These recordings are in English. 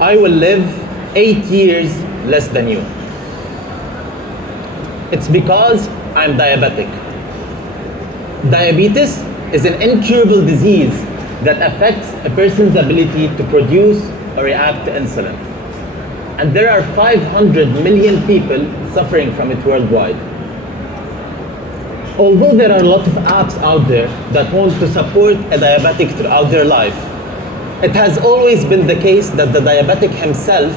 I will live 8 years less than you. It's because I'm diabetic. Diabetes is an incurable disease that affects a person's ability to produce or react to insulin. And there are 500 million people suffering from it worldwide. Although there are a lot of apps out there that want to support a diabetic throughout their life, it has always been the case that the diabetic himself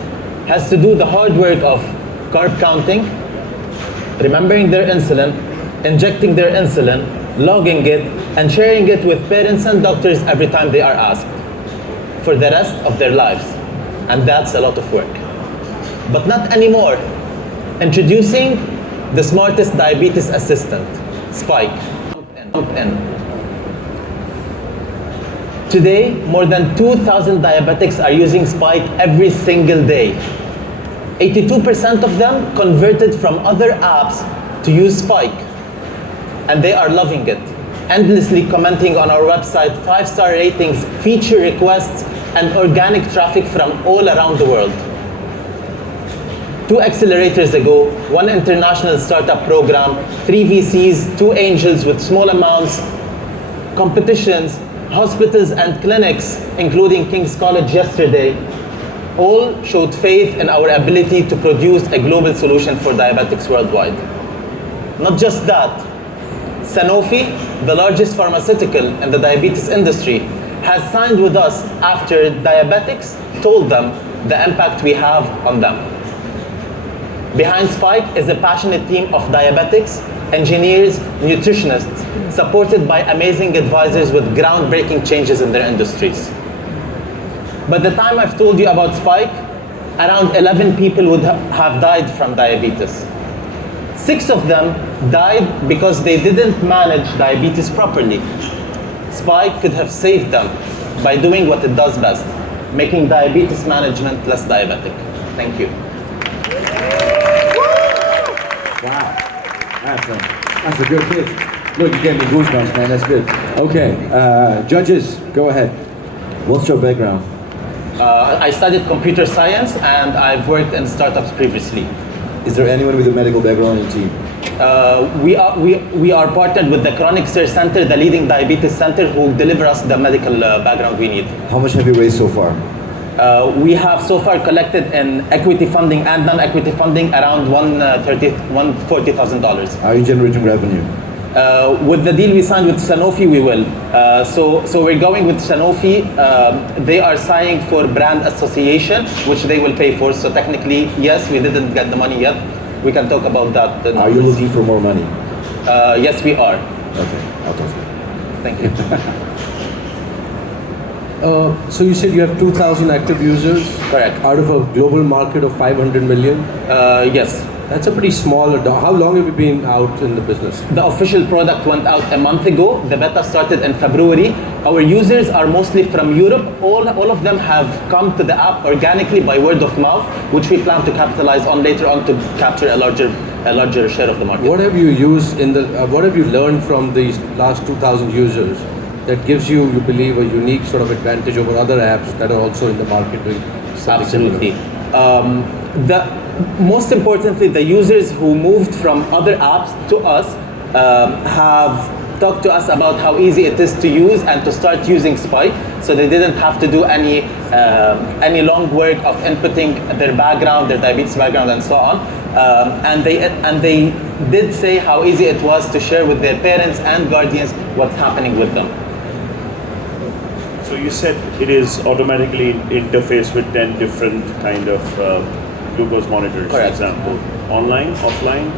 has to do the hard work of carb counting, remembering their insulin, injecting their insulin, logging it, and sharing it with parents and doctors every time they are asked for the rest of their lives. And that's a lot of work. But not anymore. Introducing the smartest diabetes assistant, Spike. Today, more than 2,000 diabetics are using Spike every single day. 82% of them converted from other apps to use Spike. And they are loving it, endlessly commenting on our website, 5-star ratings, feature requests, and organic traffic from all around the world. 2 accelerators ago, 1 international startup program, 3 VCs, 2 angels with small amounts, competitions, hospitals and clinics, including King's College yesterday, all showed faith in our ability to produce a global solution for diabetics worldwide. Not just that, Sanofi, the largest pharmaceutical in the diabetes industry, has signed with us after diabetics told them the impact we have on them. Behind Spike is a passionate team of diabetics, engineers, nutritionists, supported by amazing advisors with groundbreaking changes in their industries. By the time I've told you about Spike, around 11 people would have died from diabetes. 6 of them died because they didn't manage diabetes properly. Spike could have saved them by doing what it does best, making diabetes management less diabetic. Thank you. Wow, that's a good pitch. Look, you gave me goosebumps, man. That's good. Okay, judges, go ahead. What's your background? I studied computer science and I've worked in startups previously. Is there anyone with a medical background in your team? We are partnered with the Chronic Care Center, the leading diabetes center, who deliver us the medical background we need. How much have you raised so far? We have so far collected in equity funding and non-equity funding around $140,000. Are you generating revenue? With the deal we signed with Sanofi, we will. So we're going with Sanofi. They are signing for brand association, which they will pay for. So technically, yes, we didn't get the money yet. We can talk about that. Are you looking for more money? Yes, we are. Okay, I'll talk to you. Thank you. So you said you have 2,000 active users? Correct. Out of a global market of 500 million? Yes. That's a pretty small. How long have you been out in the business? The official product went out a month ago. The beta started in February. Our users are mostly from Europe. All of them have come to the app organically by word of mouth, which we plan to capitalize on later on to capture a larger share of the market. What have you used what have you learned from these last 2,000 users that gives you believe, a unique sort of advantage over other apps that are also in the market doing something Absolutely. similar? Most importantly, the users who moved from other apps to us have talked to us about how easy it is to use and to start using Spike, so they didn't have to do any long work of inputting their background, their diabetes background, and so on. And they did say how easy it was to share with their parents and guardians what's happening with them. So you said it is automatically interfaced with 10 different kind of glucose monitors, for Correct. example. Online, offline,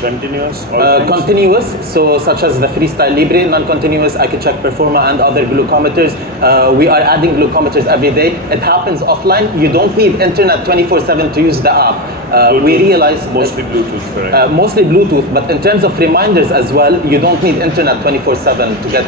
continuous, all kinds? Continuous, so such as the Freestyle Libre, non-continuous, I can check Performa and other glucometers. We are adding glucometers every day. It happens offline. You don't need internet 24/7 to use the app. We realize mostly Bluetooth, correct? Mostly Bluetooth, but in terms of reminders as well, you don't need internet 24/7 to get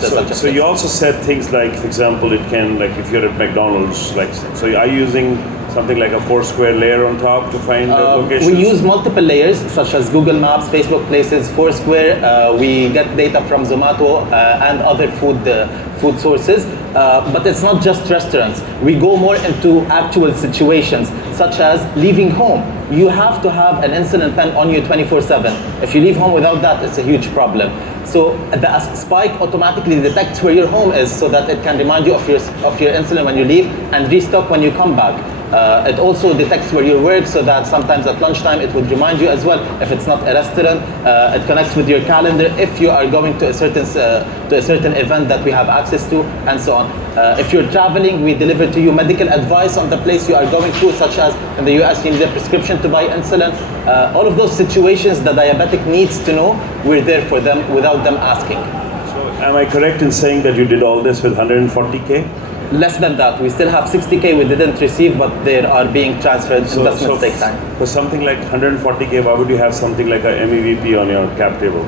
such a So you also said things like, for example, it can, like if you're at McDonald's, like, so are you using something like a Foursquare layer on top to find the locations? We use multiple layers, such as Google Maps, Facebook Places, Foursquare. We get data from Zomato and other food sources. But it's not just restaurants. We go more into actual situations, such as leaving home. You have to have an insulin pen on you 24/7. If you leave home without that, it's a huge problem. So the Spike automatically detects where your home is, so that it can remind you of your insulin when you leave and restock when you come back. It also detects where you work, so that sometimes at lunchtime it would remind you as well if it's not a restaurant. It connects with your calendar if you are going to a certain event that we have access to, and so on. If you're traveling, we deliver to you medical advice on the place you are going to, such as in the US you need a prescription to buy insulin. All of those situations the diabetic needs to know, we're there for them without them asking. So am I correct in saying that you did all this with 140K? Less than that. We still have 60K we didn't receive, but they are being transferred. Investments take time. For something like 140K, why would you have something like a MEVP on your cap table?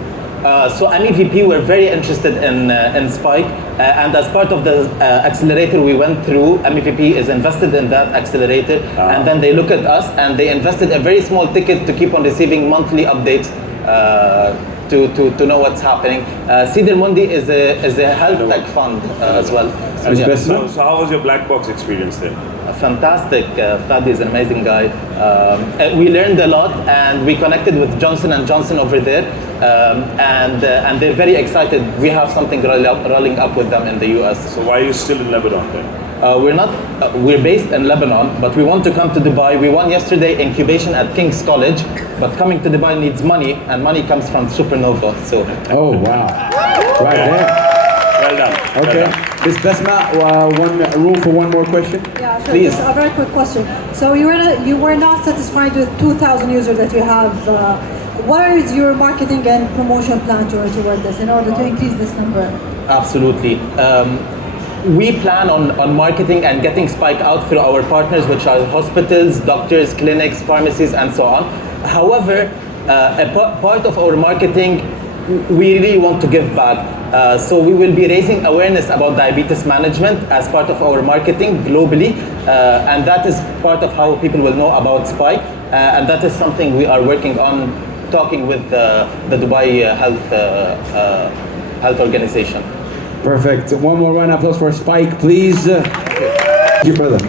So MEVP, we're very interested in Spike, and as part of the accelerator we went through, MEVP is invested in that accelerator, and then they look at us and they invested a very small ticket to keep on receiving monthly updates to know what's happening. Cedar Mundi is a health tech fund as well. So how was your black box experience then? Fantastic. Fadi is an amazing guy. We learned a lot, and we connected with Johnson & Johnson over there, and they're very excited. We have something rolling up with them in the US. So why are you still in Lebanon then? We're based in Lebanon, but we want to come to Dubai. We won yesterday incubation at King's College, but coming to Dubai needs money, and money comes from Supernova. So. Oh wow! Right there. Well done. Okay. Well done. Ms. Besma, room for one more question? Yeah, sure. Please. Just a very quick question. So you were not satisfied with 2,000 users that you have. What is your marketing and promotion plan toward this in order to increase this number? Absolutely. We plan on marketing and getting Spike out through our partners, which are hospitals, doctors, clinics, pharmacies, and so on. However, part of our marketing, we really want to give back. So we will be raising awareness about diabetes management as part of our marketing globally, and that is part of how people will know about Spike, and that is something we are working on, talking with the Dubai health organization. Perfect. One more round of applause for Spike, please. Thank you, brother.